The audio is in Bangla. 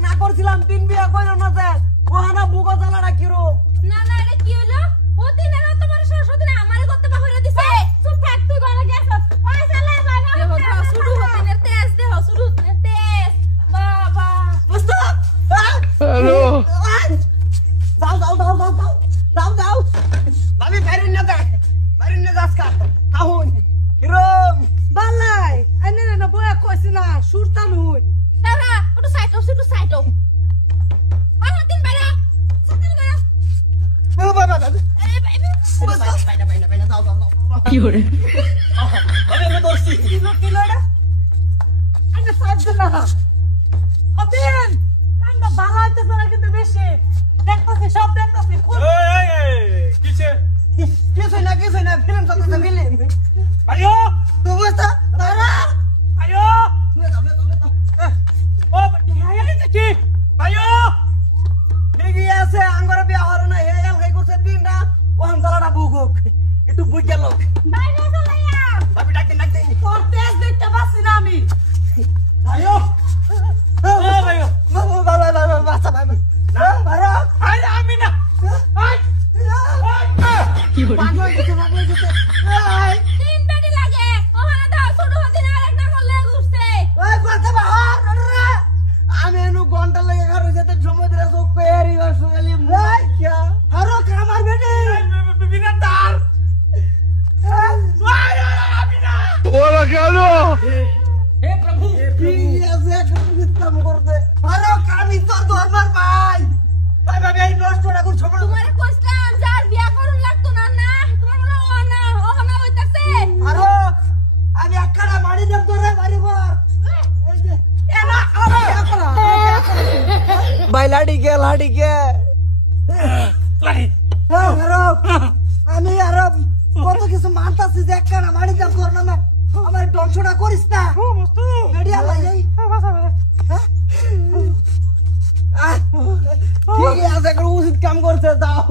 না করছিলাম তিন বিয়া কইরো না যে ওহানা বুগো জ্বালাটা কিরম না না এটা কি হলো ওদিন আর তোমার সরস্বতী আমারে করতে বাহিরে দিছে চুপ থাক তুই ঘরে গেছ ওই শালা বাবা দেখো শুরু হতে তেজ দেহ শুরু তেজ বাবা মুস্তাফ হ্যালো যাও যাও যাও যাও যাও যাও যাও ভাবি বাইরে না যাসকা কাহুন কিরম বালাই আইনে না বয়া কইছি না সুরতা নই দাঁড়া একটু সাইড হও তিন বাইরা সাইকেল গয়া বাবা এই যাও যাও কি হরে আমি দর্শি কিলোড়া আইনে সাইড না হতেন কান্না বালা হইতে তোরা কিন্তু বেশি দেখতাছি সব দেখতাছি কিসে কিছু না ফিল্ম চলতেছে ফিল্ম আয়ো তো বসা দাঁড়া আয়ো ও কি আয়ো ঠিকই আছে আঙ্গরে বিয়া হরে না হে এল খাই করছে তিনটা ওহান জ্বালাটা বুগুক একটু বুঝ গেল বাইরে চলাইয়া ভাবি ডাক দিন তোর তেজ দেখতে পাচ্ছি না আমি আয়ো আয়ো বাচ্চা ভাই না বারো আরে আমি না পাগল গেছে তিন বেডি লাগে ওখানে দাও শুরু হতে না আরেকটা করলে ঘুরছে ওই কথা বাহার রে আমি এনু ঘন্টা লাগে ঘরে যেতে সমুদ্রে চোখ পেরি বসলি মই क्या হরো কামার বেটি বিনা তার আমি না ওরা কেন হে প্রভু ঠিক আছে কাম করতে হরো কামি তোর ধর্মার ভাই ভাই ভাই এই নষ্টটা কোন ছোট তোমারে কইছিলাম যার বিয়া করুন লাগতো না না তোমার বলো ওখানে হইতাছে হরো আমি একখানা মারি দেব তোরে বাড়ি ঘর এই যে এনা আরে ভাই লাড়ি কে লাই হরো আমি আর কত কিছু মানতাছি যে একখানা মারি দেব তোর নামে আমার ধ্বংসটা করিস না ও মস্তু রেডিয়া ভাই এই ঠিক আছে একটা উচিত কাম করছে যাও